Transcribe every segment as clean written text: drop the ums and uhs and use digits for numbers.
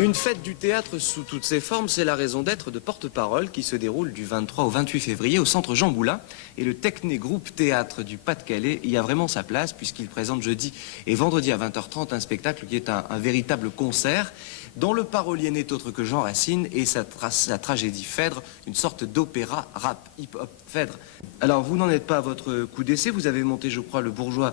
Une fête du théâtre sous toutes ses formes, c'est la raison d'être de Porte-Parole qui se déroule du 23 au 28 février au Centre Jean Moulin. Et le Techné Groupe Théâtre du Pas-de-Calais y a vraiment sa place puisqu'il présente jeudi et vendredi à 20h30 un spectacle qui est un véritable concert dont le parolier n'est autre que Jean Racine et sa tragédie Phèdre, une sorte d'opéra rap hip-hop Phèdre. Alors vous n'en êtes pas à votre coup d'essai, vous avez monté je crois le bourgeois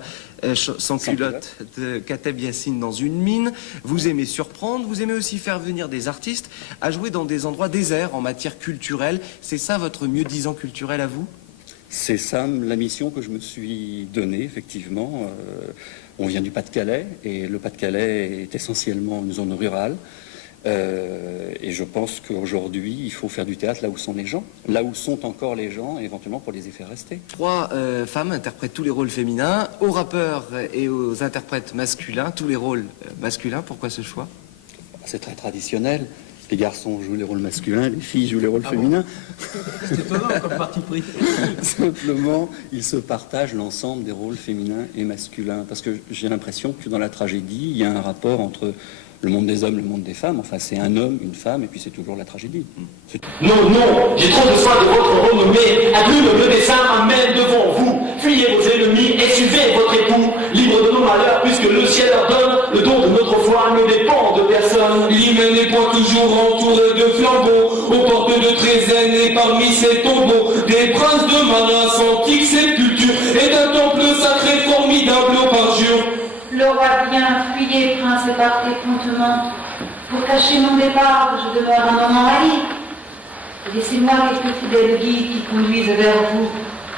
sans culotte de Kateb Yassine dans une mine, vous aimez surprendre, vous aimez aussi faire venir des artistes à jouer dans des endroits déserts en matière culturelle, c'est ça votre mieux-disant culturel à vous ? C'est ça la mission que je me suis donnée, effectivement. On vient du Pas-de-Calais, et le Pas-de-Calais est essentiellement une zone rurale. Et je pense qu'aujourd'hui, il faut faire du théâtre là où sont les gens, là où sont encore les gens, éventuellement pour les y faire rester. 3 femmes interprètent tous les rôles féminins, aux rappeurs et aux interprètes masculins, tous les rôles masculins. Pourquoi ce choix ? C'est très traditionnel. Les garçons jouent les rôles masculins, les filles jouent les rôles féminins. C'est étonnant comme parti pris. Simplement, ils se partagent l'ensemble des rôles féminins et masculins. Parce que j'ai l'impression que dans la tragédie, il y a un rapport entre le monde des hommes, le monde des femmes. Enfin, c'est un homme, une femme, et puis c'est toujours la tragédie. Non, non, j'ai trop besoin de votre renommée. À nous, le dessin m'amène devant vous. Fuyez vos ennemis et suivez votre époux. Libre de nos malheurs, puisque le ciel leur donne. Le don de notre foi ne dépend de personne. L'hymen n'est point toujours entouré de flambeaux. Aux portes de Trézène et parmi ces tombeaux, des princes de marins antiques sépultures et d'un temple sacré formidable au parjure. Le roi vient, fuyez, prince, et partez promptement. Pour cacher mon départ, je demeure un homme envahi. Laissez-moi quelques fidèles guides qui conduisent vers vous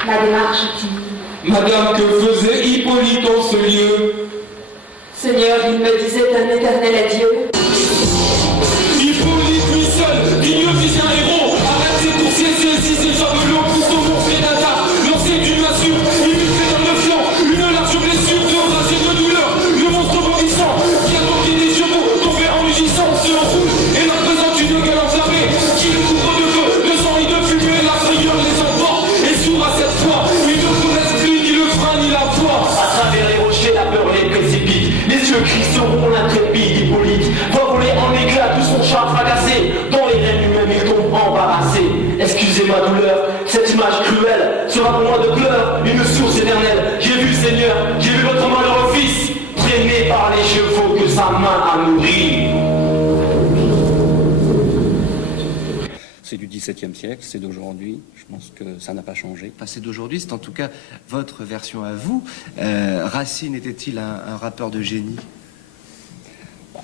la démarche timide. Madame, que faisait Hippolyte en ce lieu? Seigneur, il me disait un éternel adieu. Hippolyte, lui seul, digne fils d'un héros, arrête ses coursiers, si ses javelots poussent au morphée d'attaque, lancé d'une massure, illustré dans le flanc, une large blessure de rage et de douleur, le monstre bondissant, vient manquer des chevaux, tombé en rugissant, se enroule, et leur présente une gueule enflammée, qui le couvre de feu, de sang et de fumée, la frayeur les emporte, et sourd à cette fois, il ne vous laisse plus ni le frein ni la foi. À travers les rochers, la peur les précipite, les yeux crisseront l'intrépide Hippolyte, voit voler en éclats tout son char fracassé, dans les rênes lui-même il tombe embarrassé. Excusez ma douleur, cette image cruelle sera pour moi de pleurs, une source éternelle. J'ai vu Seigneur, j'ai vu votre malheureux fils, traîné par les chevaux que sa main a nourri. C'est du XVIIe siècle, c'est d'aujourd'hui. Je pense que ça n'a pas changé. Enfin, c'est d'aujourd'hui, c'est en tout cas votre version à vous. Racine était-il un rappeur de génie ?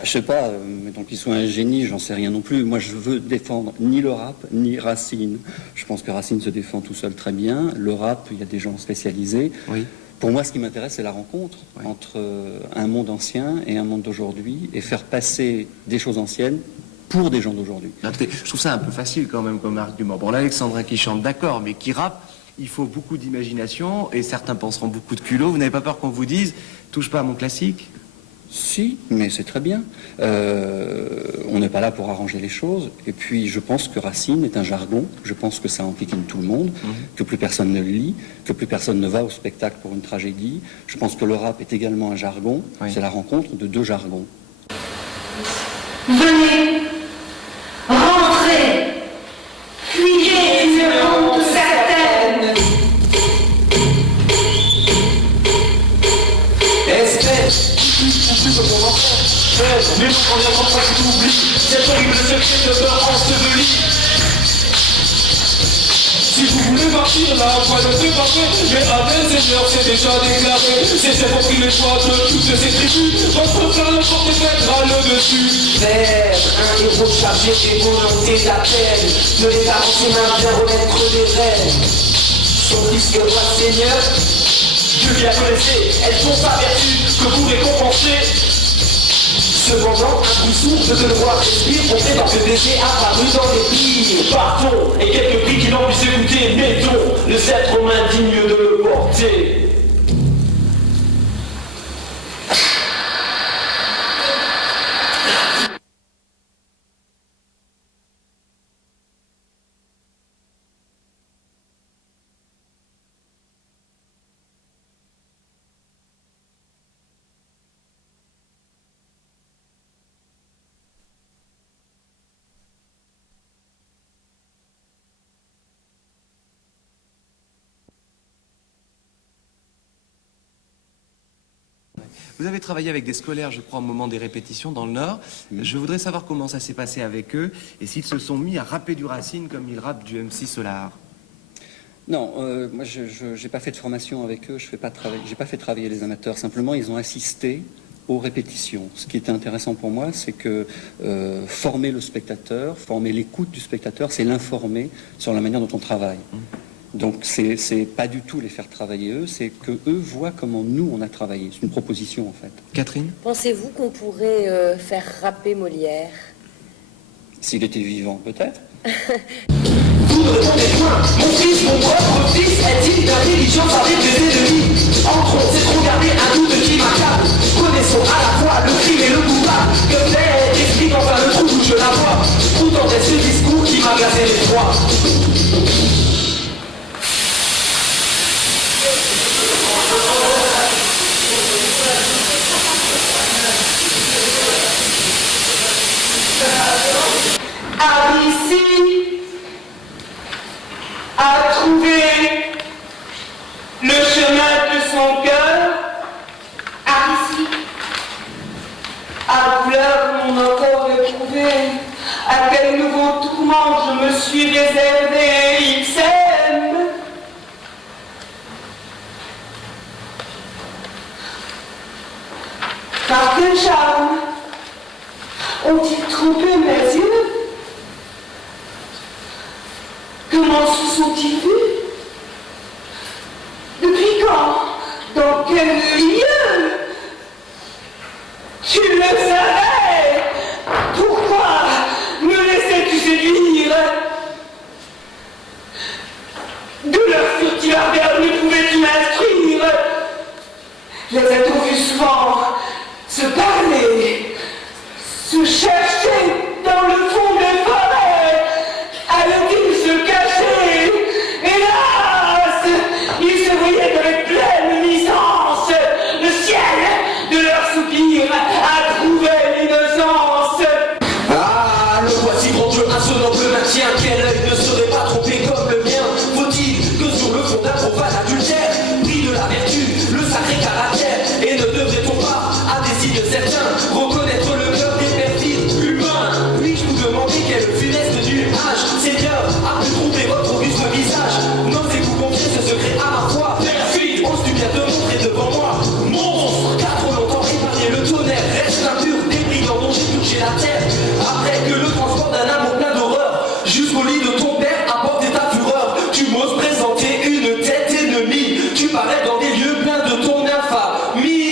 Je sais pas, mettons qu'il soit un génie, j'en sais rien non plus. Moi, je veux défendre ni le rap, ni Racine. Je pense que Racine se défend tout seul très bien. Le rap, il y a des gens spécialisés. Oui. Pour moi, ce qui m'intéresse, c'est la rencontre entre un monde ancien et un monde d'aujourd'hui, et faire passer des choses anciennes pour des gens d'aujourd'hui. Je trouve ça un peu facile quand même comme argument. Bon, l'Alexandrin qui chante, d'accord, mais qui rappe, il faut beaucoup d'imagination, et certains penseront beaucoup de culot. Vous n'avez pas peur qu'on vous dise, touche pas à mon classique ? Si, mais c'est très bien. On n'est pas là pour arranger les choses. Et puis, je pense que Racine est un jargon. Je pense que ça enquiquine tout le monde, que plus personne ne le lit, que plus personne ne va au spectacle pour une tragédie. Je pense que le rap est également un jargon. Oui. C'est la rencontre de deux jargons. Venez, rentrez, fuyez une honte certaine. Espèce, comme mon enfant, mais on vient comme ça que tu oublies, cet horrible secret de peur enseveli. Si vous voulez partir là, voilà c'est parfait, mais Amen Seigneur, c'est déjà déclaré. C'est pour qu'il les choix de toutes ces tribus, votre frère le porte mettra le dessus. Vers un héros chargé des volontés d'appel, de l'état en ses mains vient remettre des rêves. Son fils le roi Seigneur, Dieu qui la connaissait, elles sont sa vertu que vous récompensez. Cependant, un coup sourd de le roi respire, on fait dans ce déchet apparu dans les pires. Partons, et quelques prix qui n'en puissent écouter, mettons le sceptre romain digne de le porter. Vous avez travaillé avec des scolaires, je crois, au moment des répétitions dans le Nord. Je voudrais savoir comment ça s'est passé avec eux et s'ils se sont mis à rapper du Racine comme ils rappent du MC Solar. Non, moi je n'ai pas fait de formation avec eux, j'ai pas fait travailler les amateurs, simplement ils ont assisté aux répétitions. Ce qui était intéressant pour moi, c'est que former le spectateur, former l'écoute du spectateur, c'est l'informer sur la manière dont on travaille. Donc c'est pas du tout les faire travailler eux, c'est que eux voient comment nous on a travaillé. C'est une proposition en fait. Catherine? Pensez-vous qu'on pourrait faire rapper Molière? S'il était vivant, peut-être. Vous ne répondez point. Mon fils, mon propre fils, est-il d'intelligence avec des ennemis? Entrons, c'est trop garder un doute qui m'accable. Connaissons à la fois le crime et le coupable. Que faire? Explique enfin le trou d'où je la vois. Où tendait ce discours qui m'a gazé l'effroi? Ici a trouvé le chemin de son cœur. Ici, À douleur mon encore éprouvé, à quel nouveau tourment je me suis réservé, il s'aime. Par quel charme ont-ils trompé mes yeux? Comment se sont-ils vus? Depuis quand? Dans quel lieu? Tu le savais! Pourquoi me laissais-tu séduire? De leur furtive ardeur ne pouvais-tu m'instruire? Les a-t-on vus souvent se parler, se chercher dans le fond des forêts? Allaient-ils se cacher? Hélas! Ils se voyaient avec pleine licence. Le ciel de leurs soupirs a trouvé l'innocence. Ah, le voici grand jeu insolent le maintien. Quel œil ne serait pas trompé comme le mien? Faut-il que sur le fond d'un profane adultère brille de la vertu, le sacré caractère? Et ne devrait-on pas, à des signes certains, reconnaître le cœur des perfides humains? Puis-je vous demander quel funeste nuage, Seigneur, a pu tromper votre auguste visage? N'osez-vous confier ce secret à ma foi? Perfide, ose-tu bien te montrer devant moi? Monstre, qu'a trop longtemps épargné le tonnerre, reste impur, débridant dont j'ai purgé la terre. Après que le transport d'un amour plein d'horreur jusqu'au lit de ton père apporte ta fureur, tu m'oses présenter une tête ennemie. Tu parais dans des lieux pleins de ton infamie.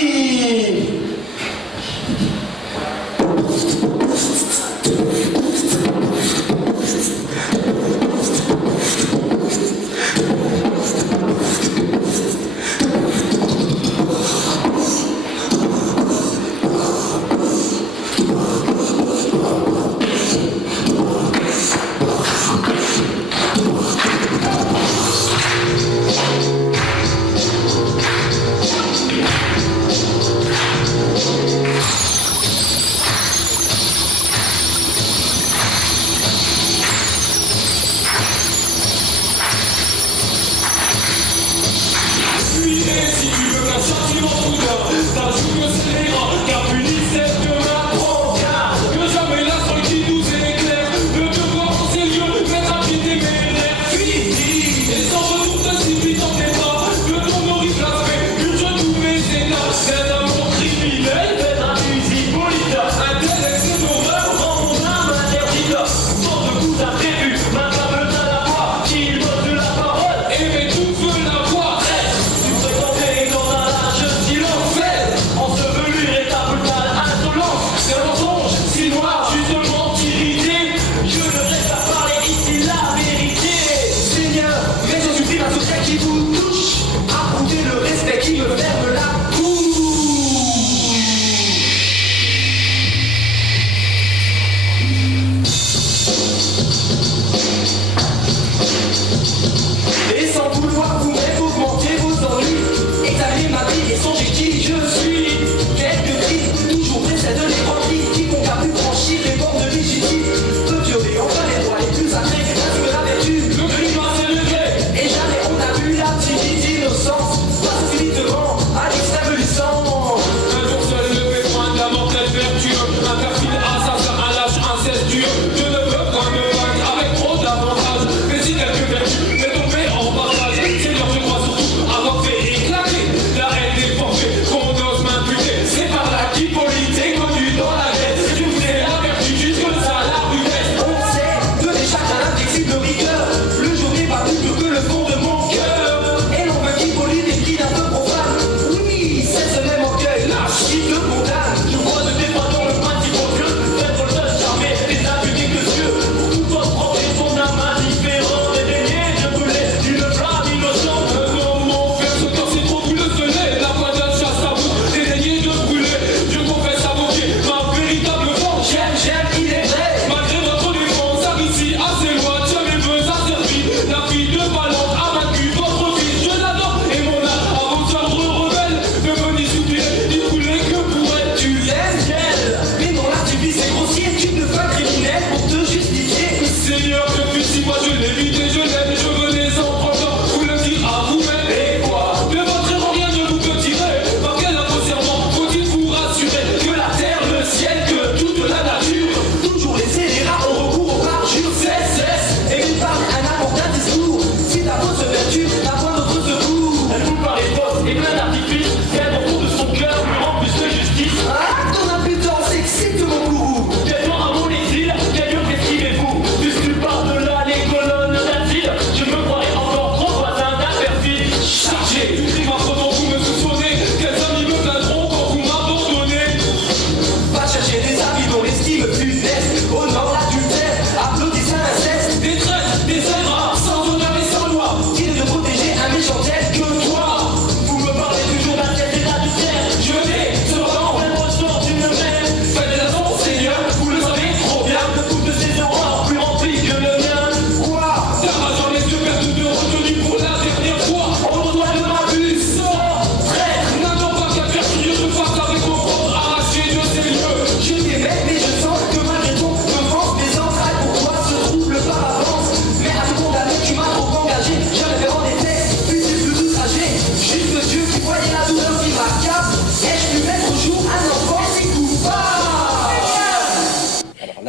Innocence, pas si vite devant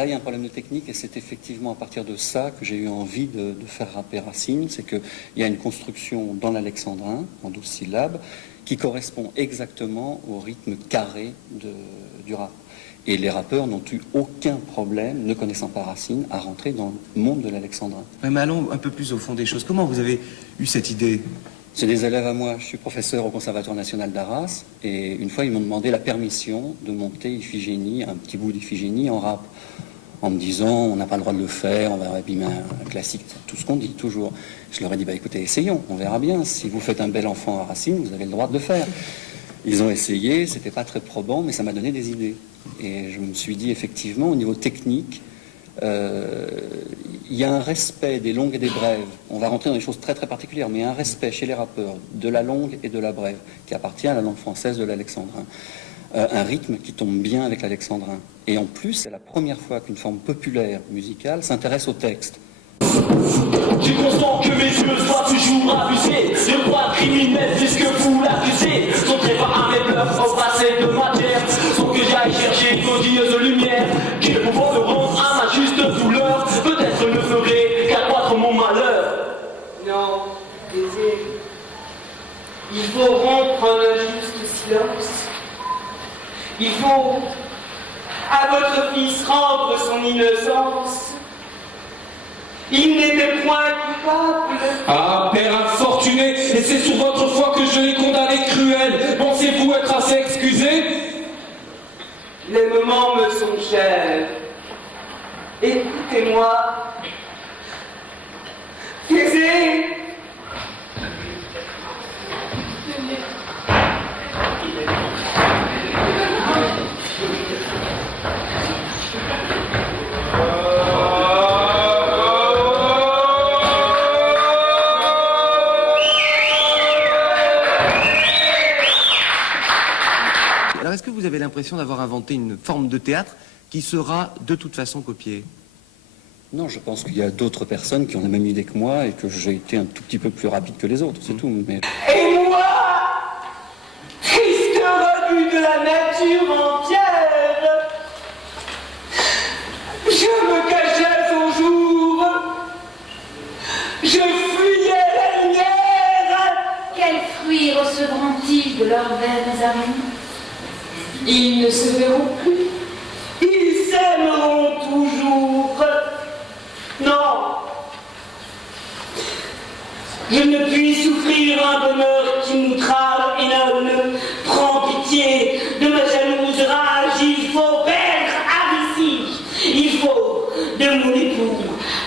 là, il y a un problème de technique et c'est effectivement à partir de ça que j'ai eu envie de faire rapper Racine. C'est qu'il y a une construction dans l'alexandrin, en 12 syllabes, qui correspond exactement au rythme carré du rap. Et les rappeurs n'ont eu aucun problème, ne connaissant pas Racine, à rentrer dans le monde de l'alexandrin. Ouais, mais allons un peu plus au fond des choses. Comment vous avez eu cette idée? C'est des élèves à moi, je suis professeur au Conservatoire national d'Arras, et une fois ils m'ont demandé la permission de monter Iphigénie, un petit bout d'Iphigénie en rap, en me disant on n'a pas le droit de le faire, on va abîmer un classique, tout ce qu'on dit toujours. Je leur ai dit bah écoutez, essayons, on verra bien, si vous faites un bel enfant à Racine, vous avez le droit de le faire. Ils ont essayé, c'était pas très probant, mais ça m'a donné des idées. Et je me suis dit effectivement, au niveau technique, il y a un respect des longues et des brèves. On va rentrer dans des choses très très particulières, mais il y a un respect chez les rappeurs de la longue et de la brève qui appartient à la langue française de l'alexandrin. Un rythme qui tombe bien avec l'alexandrin. Et en plus, c'est la première fois qu'une forme populaire musicale s'intéresse au texte. Du constant que mes yeux soient toujours abusés. Je crois criminel puisque vous l'accusez. Son trépas à mes bluffs au passé de matière. Sans que j'aille chercher d'odieuse lumière. Qui est pouvoir le rendre à ma juste douleur. Peut-être ne ferait qu'accroître mon malheur. Non, Thésée, il faut rompre un injuste silence. Il faut à votre fils rendre son innocence. Il n'était point coupable. Ah, père infortuné, et c'est sur votre foi que je l'ai condamné cruel. Pensez-vous être assez excusé? Les moments me sont chers. Écoutez-moi. Thésée. Alors, est-ce que vous avez l'impression d'avoir inventé une forme de théâtre qui sera de toute façon copiée? Non, je pense qu'il y a d'autres personnes qui ont la même idée que moi et que j'ai été un tout petit peu plus rapide que les autres, c'est tout. Mais... Et moi, triste rebut de la nature entière, je me cachais au jour, je fuyais la lumière. Quels fruits recevront-ils de leurs verres amis? Ils ne se verront plus, ils s'aimeront toujours. Non, je ne puis souffrir un bonheur qui nous trave et ne prend pitié de ma jalouse rage. Il faut perdre Aricie, il faut de mon époux,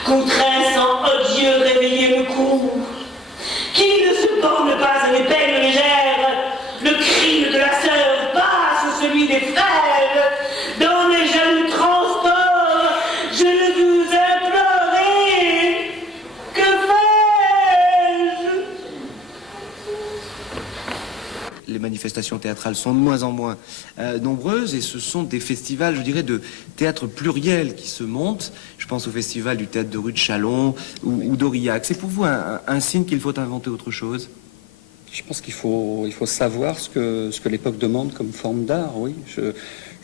contraint sans odieux réveiller le cou, qui ne se borne pas à mes peines légères, le crime de la sœur passe celui des frères, dans les jaloux transports, je ne vous implorer, que fais-je? Les manifestations théâtrales sont de moins en moins nombreuses et ce sont des festivals, je dirais, de théâtre pluriel qui se montent. Je pense au festival du théâtre de rue de Châlons ou d'Aurillac. C'est pour vous un signe qu'il faut inventer autre chose? Je pense qu'il faut savoir ce que l'époque demande comme forme d'art, oui. Je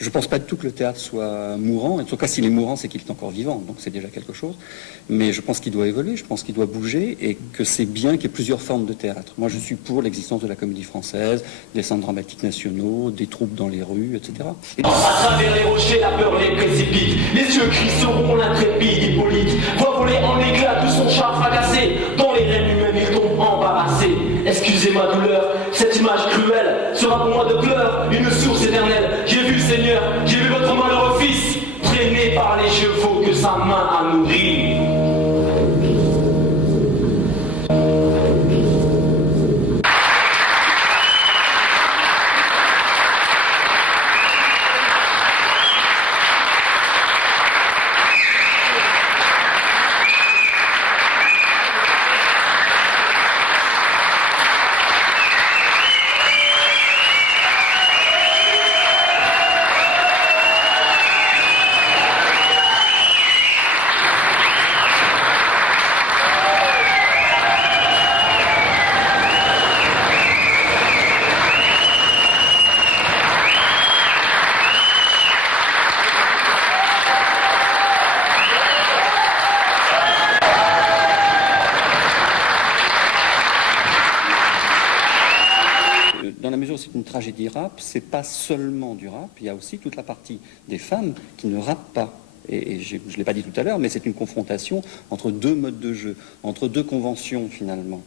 ne pense pas du tout que le théâtre soit mourant. En tout cas, s'il est mourant, c'est qu'il est encore vivant, donc c'est déjà quelque chose. Mais je pense qu'il doit évoluer, je pense qu'il doit bouger et que c'est bien qu'il y ait plusieurs formes de théâtre. Moi, je suis pour l'existence de la comédie française, des centres dramatiques nationaux, des troupes dans les rues, etc. À travers les rochers, la peur les précipite. Les yeux crisseront l'intrépide Hippolyte. Voit voler en éclats tout son char fracassé. Dans les rênes humaines, il tombe embarrassé. Excusez ma douleur, cette image cruelle sera pour moi de pleurs, une source éternelle. J'ai vu le Seigneur, j'ai vu votre malheureux fils, traîné par les chevaux que sa main a nourris. mesure où c'est une tragédie rap, c'est pas seulement du rap, il y a aussi toute la partie des femmes qui ne rappent pas. Et je ne l'ai pas dit tout à l'heure, mais c'est une confrontation entre deux modes de jeu, entre deux conventions finalement.